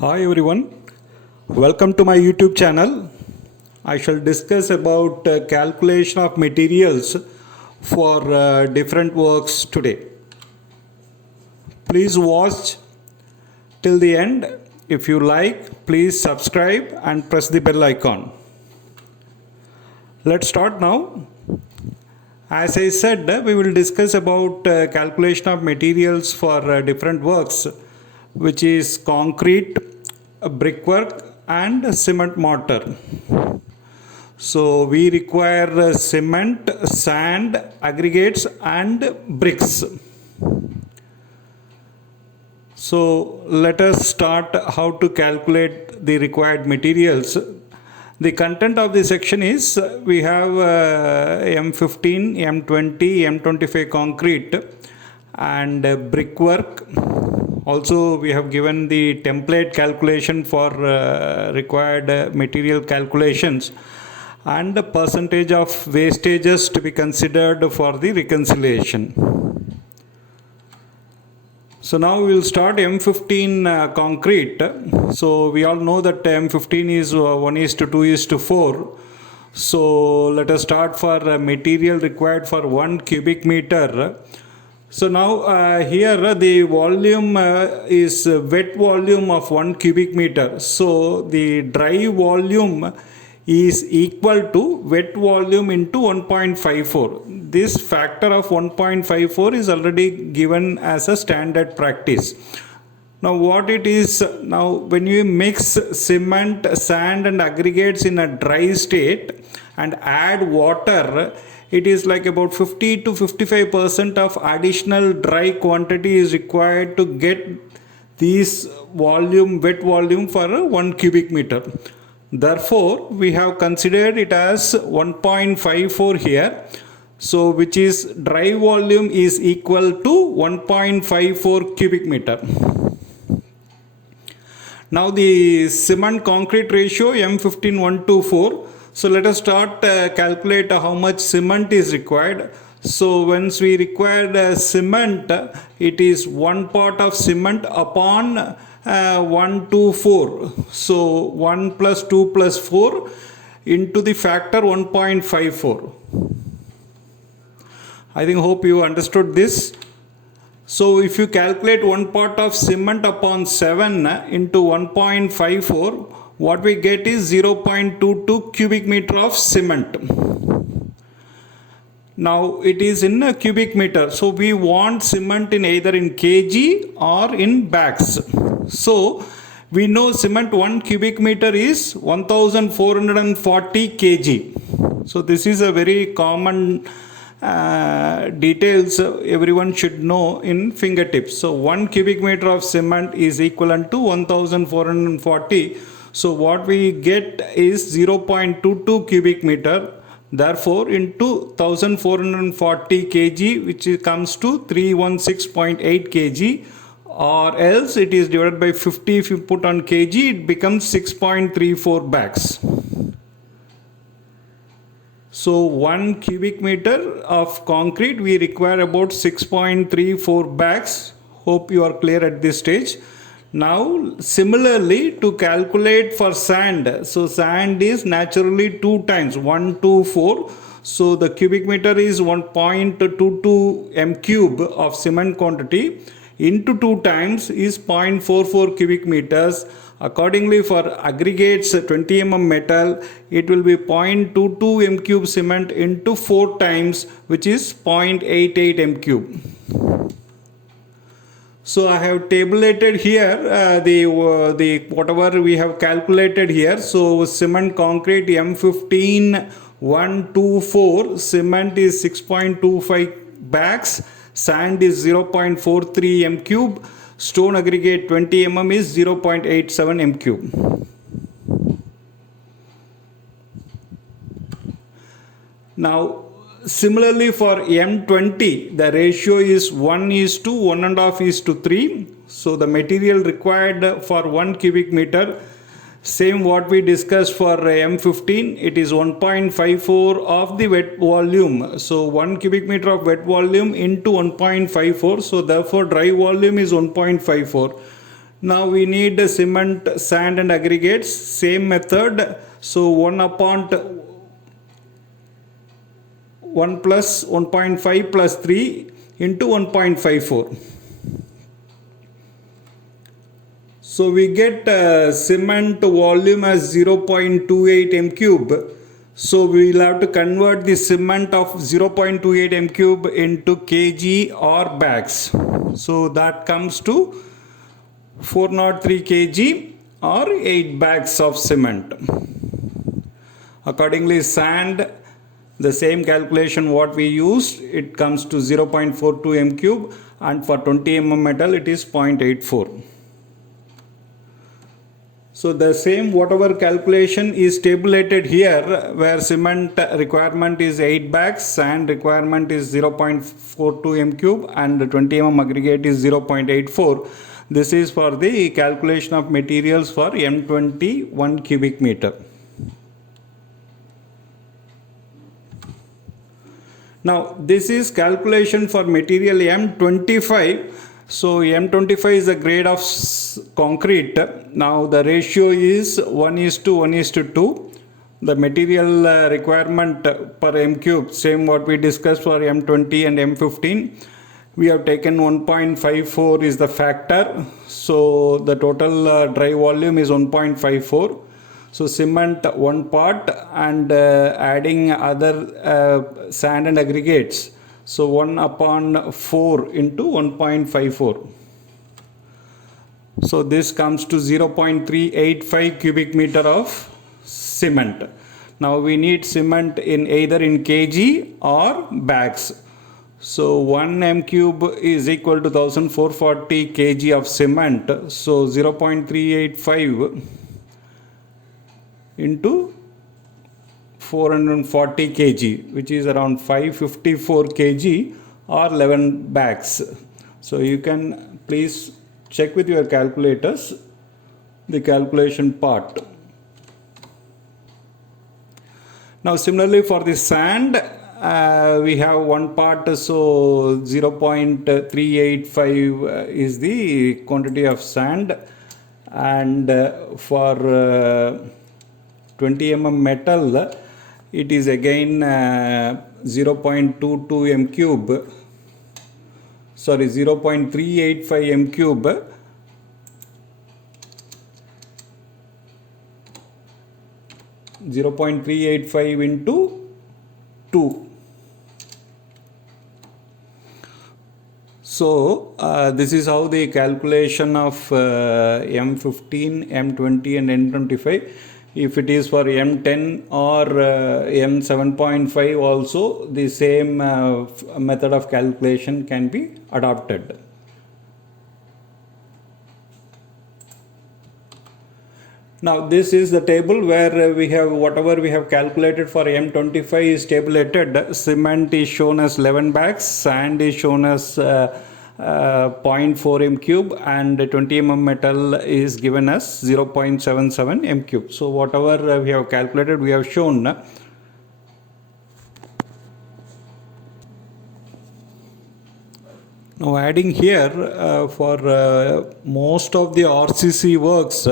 Hi everyone, welcome to my YouTube channel. I shall discuss about calculation of materials for different works today. Please watch till the end. If you like, please subscribe and press the bell icon. Let's start now. As I said, we will discuss about calculation of materials for different works, which is concrete, brickwork and cement mortar. So we require cement, sand, aggregates and bricks. So let us start how to calculate the required materials. The content of the section is we have M15, M20, M25 concrete and brickwork. Also we have given the template calculation for required material calculations and the percentage of wastages to be considered for the reconciliation. So now we will start M15 concrete. So we all know that M15 is 1:2:4. So let us start for material required for 1 cubic meter. So now here the volume is wet volume of 1 cubic meter. So the dry volume is equal to wet volume into 1.54. This factor of 1.54 is already given as a standard practice. Now what it is, now when you mix cement, sand and aggregates in a dry state and add water, it is like about 50 to 55% of additional dry quantity is required to get this volume, wet volume for 1 cubic meter. Therefore, we have considered it as 1.54 here. So which is dry volume is equal to 1.54 cubic meter. Now the cement concrete ratio M15 1:4. So let us start calculate how much cement is required. So once we require cement, it is 1 part of cement upon 1 to 4. So 1 plus 2 plus 4 into the factor 1.54. I hope you understood this. So if you calculate 1 part of cement upon 7 into 1.54, what we get is 0.22 cubic meter of cement. Now it is in a cubic meter. So we want cement in either in kg or in bags. So we know cement 1 cubic meter is 1440 kg. So this is a very common details everyone should know in fingertips. So 1 cubic meter of cement is equivalent to 1440. So what we get is 0.22 cubic meter. Therefore, into 1440 kg, which comes to 316.8 kg, or else it is divided by 50. If you put on kg, it becomes 6.34 bags. So 1 cubic meter of concrete, we require about 6.34 bags. Hope you are clear at this stage. Now similarly to calculate for sand, so sand is naturally 2 times 1 to 4. So the cubic meter is 1.22 m cube of cement quantity into 2 times is 0.44 cubic meters. Accordingly for aggregates 20 mm metal, it will be 0.22 m cube cement into 4 times, which is 0.88 m cube. So I have tabulated here the whatever we have calculated here. So cement concrete M15 1:4, cement is 6.25 bags, sand is 0.43 m cube, stone aggregate 20 mm is 0.87 m cube. Now similarly for M20, the ratio is 1:1.5:3. So the material required for 1 cubic meter, same what we discussed for M15, it is 1.54 of the wet volume. So 1 cubic meter of wet volume into 1.54. So therefore dry volume is 1.54. Now we need cement, sand and aggregates, same method. So 1 upon 1 plus 1.5 plus 3 into 1.54. So we get cement volume as 0.28 m cube. So we will have to convert the cement of 0.28 m cube into kg or bags. So that comes to 403 kg or 8 bags of cement. Accordingly, sand, the same calculation what we used, it comes to 0.42 m cube, and for 20 mm metal it is 0.84. So the same whatever calculation is tabulated here, where cement requirement is 8 bags, sand requirement is 0.42 m cube, and 20 mm aggregate is 0.84. This is for the calculation of materials for M20 1 cubic meter. Now this is calculation for material M25. So M25 is a grade of concrete. Now the ratio is 1:1:2. The material requirement per m cube, same what we discussed for M20 and M15. We have taken 1.54 is the factor. So the total dry volume is 1.54. So cement 1 part, and adding other sand and aggregates. So 1 upon 4 into 1.54. So this comes to 0.385 cubic meter of cement. Now we need cement in either in kg or bags. So 1 m cube is equal to 1440 kg of cement. So 0.385 into 440 kg, which is around 554 kg or 11 bags. So you can please check with your calculators the calculation part. Now similarly for the sand, we have 1 part, so 0.385 is the quantity of sand, and for 20 mm metal it is again 0.22 m cube, sorry 0.385 m cube, into 2. So this is how the calculation of M15, M20 and M25. If it is for M10 or M7.5 also, the same method of calculation can be adopted. Now this is the table where we have whatever we have calculated for M25 is tabulated. Cement is shown as 11 bags, sand is shown as 0.4 m cube, and 20 mm metal is given as 0.77 m cube. So whatever we have calculated, we have shown. Now adding here for most of the RCC works,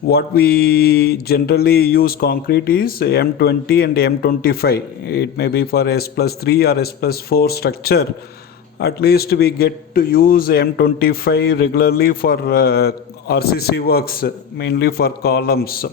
what we generally use concrete is M20 and M25. It may be for S+3 or S+4 structure. At least we get to use M25 regularly for RCC works, mainly for columns.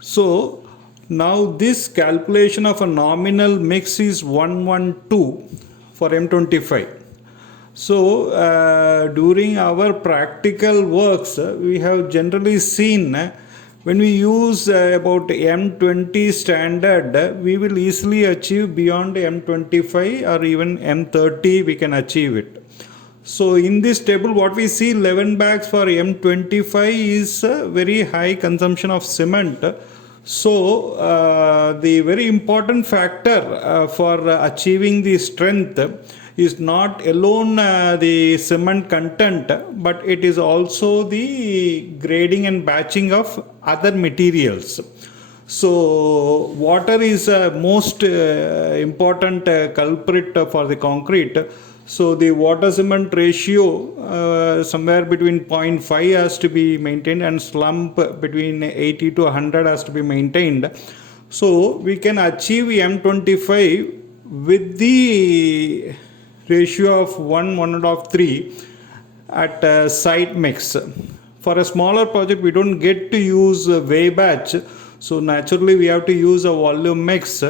So now this calculation of a nominal mix is 112 for M25. So during our practical works, we have generally seen when we use about M20 standard, we will easily achieve beyond M25 or even M30 we can achieve it. So in this table what we see 11 bags for M25 is very high consumption of cement. So the very important factor for achieving the strength is not alone the cement content, but it is also the grading and batching of other materials. So water is most important culprit for the concrete. So the water cement ratio somewhere between 0.5 has to be maintained, and slump between 80 to 100 has to be maintained. So we can achieve M25 with the ratio of 1.5, 3 at site mix. For a smaller project, we don't get to use weigh batch, so naturally we have to use a volume mix.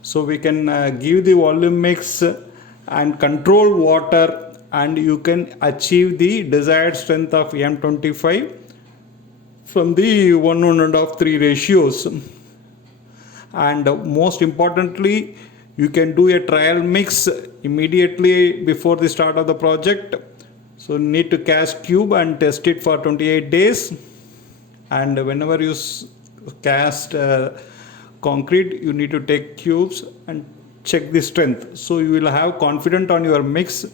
So we can give the volume mix and control water, and you can achieve the desired strength of M25 from the 1.5, 3 ratios. And most importantly, you can do a trial mix immediately before the start of the project. So you need to cast cube and test it for 28 days. And whenever you cast concrete, you need to take cubes and check the strength. So you will have confidence on your mix.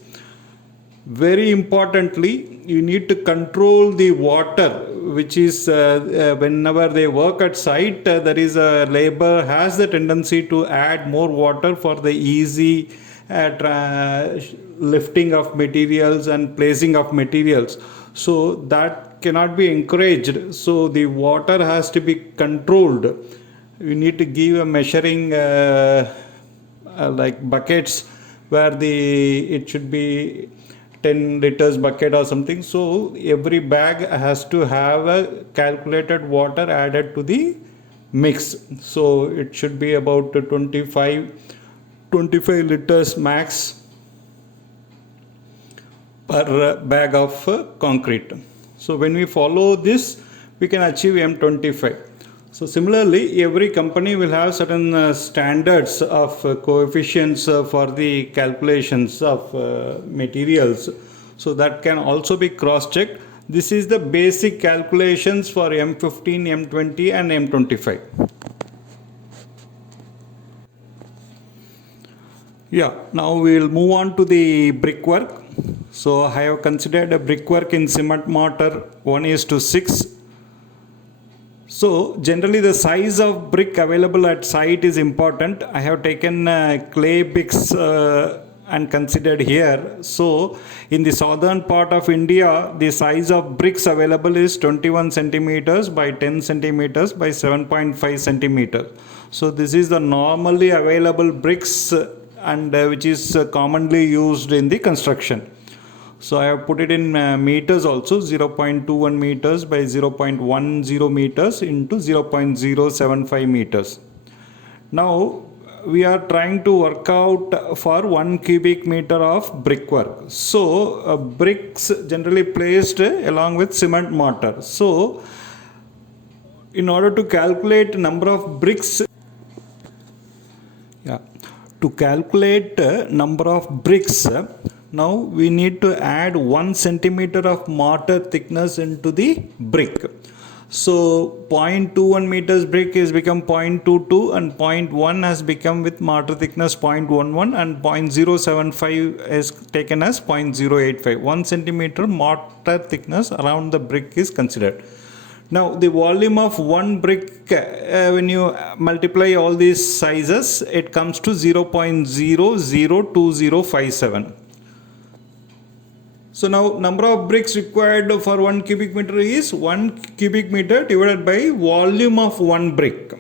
Very importantly, you need to control the water, which is whenever they work at site, there is a labor has the tendency to add more water for the easy lifting of materials and placing of materials. So that cannot be encouraged. So the water has to be controlled. You need to give a measuring like buckets where it should be 10 liters bucket or something. So every bag has to have a calculated water added to the mix. So it should be about 25 liters max per bag of concrete. So when we follow this, we can achieve M25. So similarly, every company will have certain standards of coefficients for the calculations of materials. So that can also be cross-checked. This is the basic calculations for M15, M20 and M25. Yeah, now we will move on to the brickwork. So I have considered a brickwork in cement mortar 1:6. So generally the size of brick available at site is important. I have taken clay bricks and considered here. So in the southern part of India, the size of bricks available is 21 centimeters by 10 centimeters by 7.5 centimeters. So this is the normally available bricks and which is commonly used in the construction. So I have put it in meters also, 0.21 meters by 0.10 meters into 0.075 meters. Now we are trying to work out for 1 cubic meter of brickwork. So bricks generally placed along with cement mortar. So in order to calculate number of bricks, to calculate number of bricks, now we need to add 1 centimeter of mortar thickness into the brick. So 0.21 meters brick is become 0.22 and 0.1 has become with mortar thickness 0.11 and 0.075 is taken as 0.085. 1 centimeter mortar thickness around the brick is considered. Now the volume of one brick, when you multiply all these sizes, it comes to 0.002057. So now number of bricks required for 1 cubic meter is 1 cubic meter divided by volume of one brick.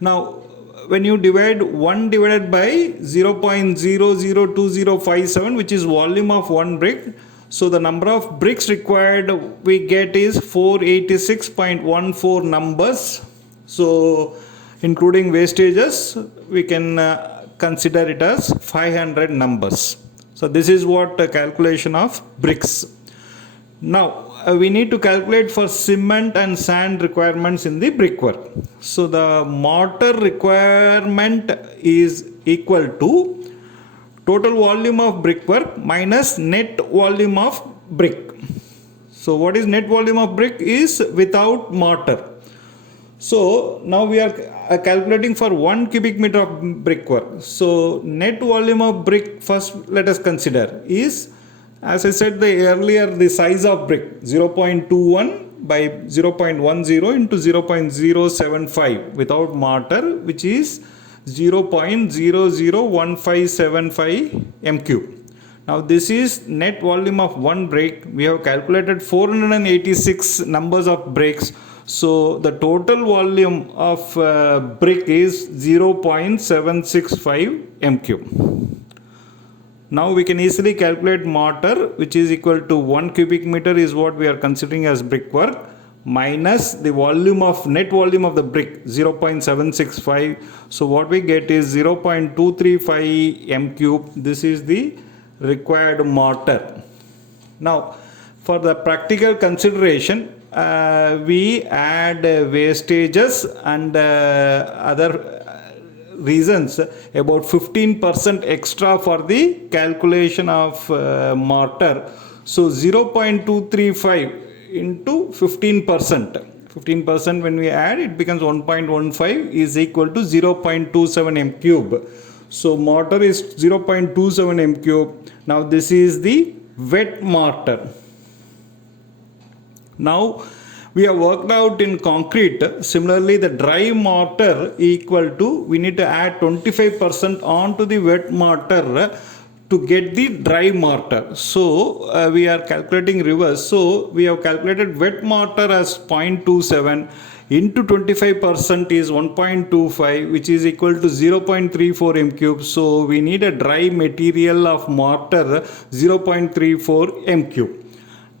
Now when you divide 1 divided by 0.002057, which is volume of one brick, so the number of bricks required we get is 486.14 numbers. So including wastages, we can consider it as 500 numbers. So this is what the calculation of bricks. Now we need to calculate for cement and sand requirements in the brickwork. So the mortar requirement is equal to total volume of brickwork minus net volume of brick. So what is net volume of brick is without mortar. So now we are calculating for 1 cubic meter of brickwork. So net volume of brick first let us consider is, as I said earlier, the size of brick 0.21 by 0.10 into 0.075 without mortar, which is 0.001575 m cube. Now this is net volume of one brick. We have calculated 486 numbers of bricks. So the total volume of brick is 0.765 m cube. Now we can easily calculate mortar, which is equal to 1 cubic meter is what we are considering as brickwork, minus the volume of net volume of the brick 0.765. So what we get is 0.235 m cube. This is the required mortar. Now for the practical consideration, we add wastages and other reasons about 15% extra for the calculation of mortar. So 0.235 into 15%. 15% when we add, it becomes 1.15 is equal to 0.27 m cube. So mortar is 0.27 m cube. Now this is the wet mortar. Now we have worked out in concrete. Similarly, the dry mortar equal to, we need to add 25% onto the wet mortar to get the dry mortar. So we are calculating reverse. So we have calculated wet mortar as 0.27 into 25% is 1.25, which is equal to 0.34 m cube. So we need a dry material of mortar 0.34 m cube.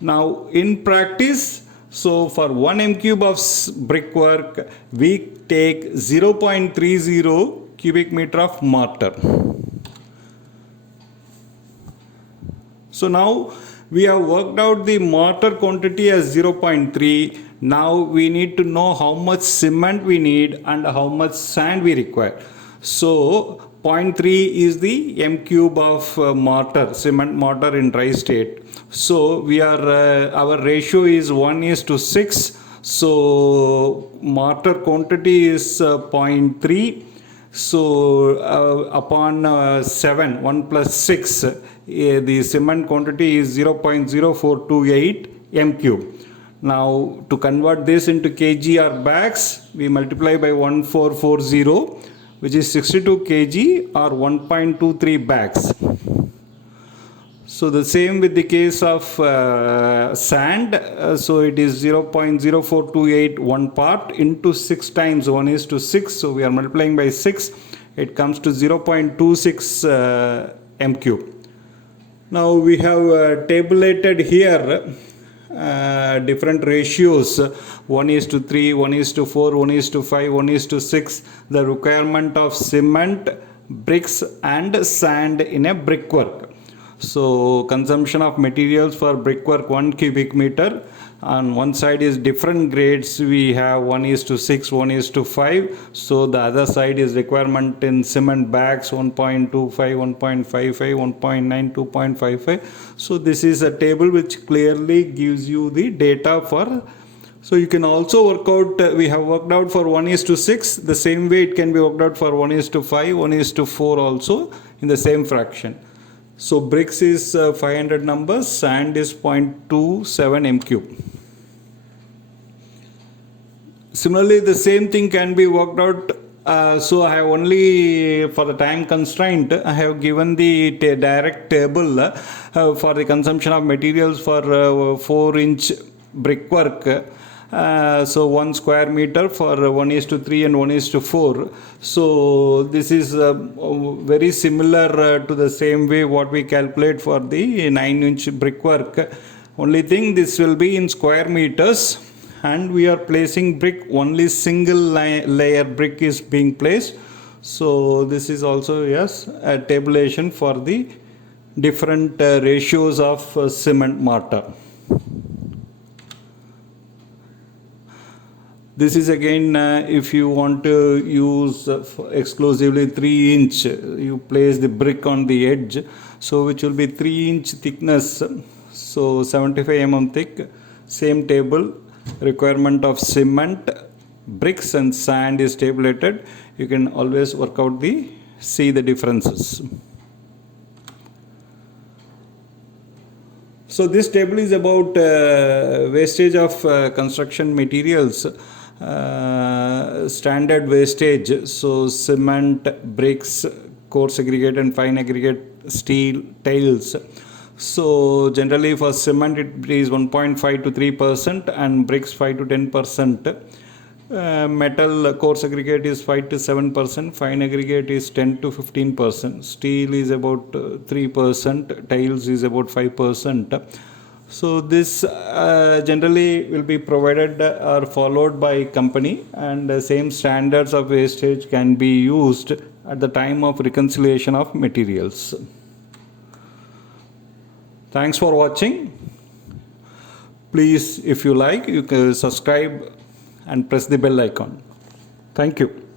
Now in practice, so for 1 m cube of brickwork, we take 0.30 cubic meter of mortar. So now we have worked out the mortar quantity as 0.3. Now we need to know how much cement we need and how much sand we require. So 0.3 is the m cube of mortar, cement mortar in dry state. So we are our ratio is 1:6. So mortar quantity is 0.3. So upon 7, 1 plus 6, the cement quantity is 0.0428 m cube. Now to convert this into kg or bags, we multiply by 1440, which is 62 kg or 1.23 bags. So the same with the case of sand. So it is 0.0428 one part into 6 times 1:6. So we are multiplying by 6. It comes to 0.26 m cube. Now we have tabulated here different ratios, 1:3, 1:4, 1:5, 1:6, the requirement of cement, bricks and sand in a brickwork. So consumption of materials for brickwork 1 cubic meter. On one side is different grades. We have 1:6, 1:5. So the other side is requirement in cement bags 1.25, 1.55, 1.9, 2.55. So this is a table which clearly gives you the data for. So you can also work out, we have worked out for 1:6. The same way it can be worked out for 1:5, 1:4 also in the same fraction. So bricks is 500 numbers, sand is 0.27 m cube. Similarly, the same thing can be worked out. So I have only, for the time constraint, I have given the direct table for the consumption of materials for 4-inch brickwork. So 1 square meter for 1:3 and 1:4. So this is very similar to the same way what we calculate for the 9-inch brickwork. Only thing, this will be in square meters, and we are placing brick, only single layer brick is being placed. So this is also, yes, a tabulation for the different ratios of cement mortar. This is again, if you want to use exclusively 3-inch, you place the brick on the edge, so which will be 3-inch thickness, so 75 mm thick. Same table, requirement of cement, bricks and sand is tabulated. You can always work out see the differences. So this table is about wastage of construction materials. standard wastage, so cement, bricks, coarse aggregate and fine aggregate, steel, tiles. So generally for cement it is 1.5 to 3% and bricks 5 to 10%. Metal coarse aggregate is 5 to 7%, fine aggregate is 10 to 15%, steel is about 3%, tiles is about 5%. So this generally will be provided or followed by company, and the same standards of wastage can be used at the time of reconciliation of materials. Thanks for watching. Please, if you like, you can subscribe and press the bell icon. Thank you.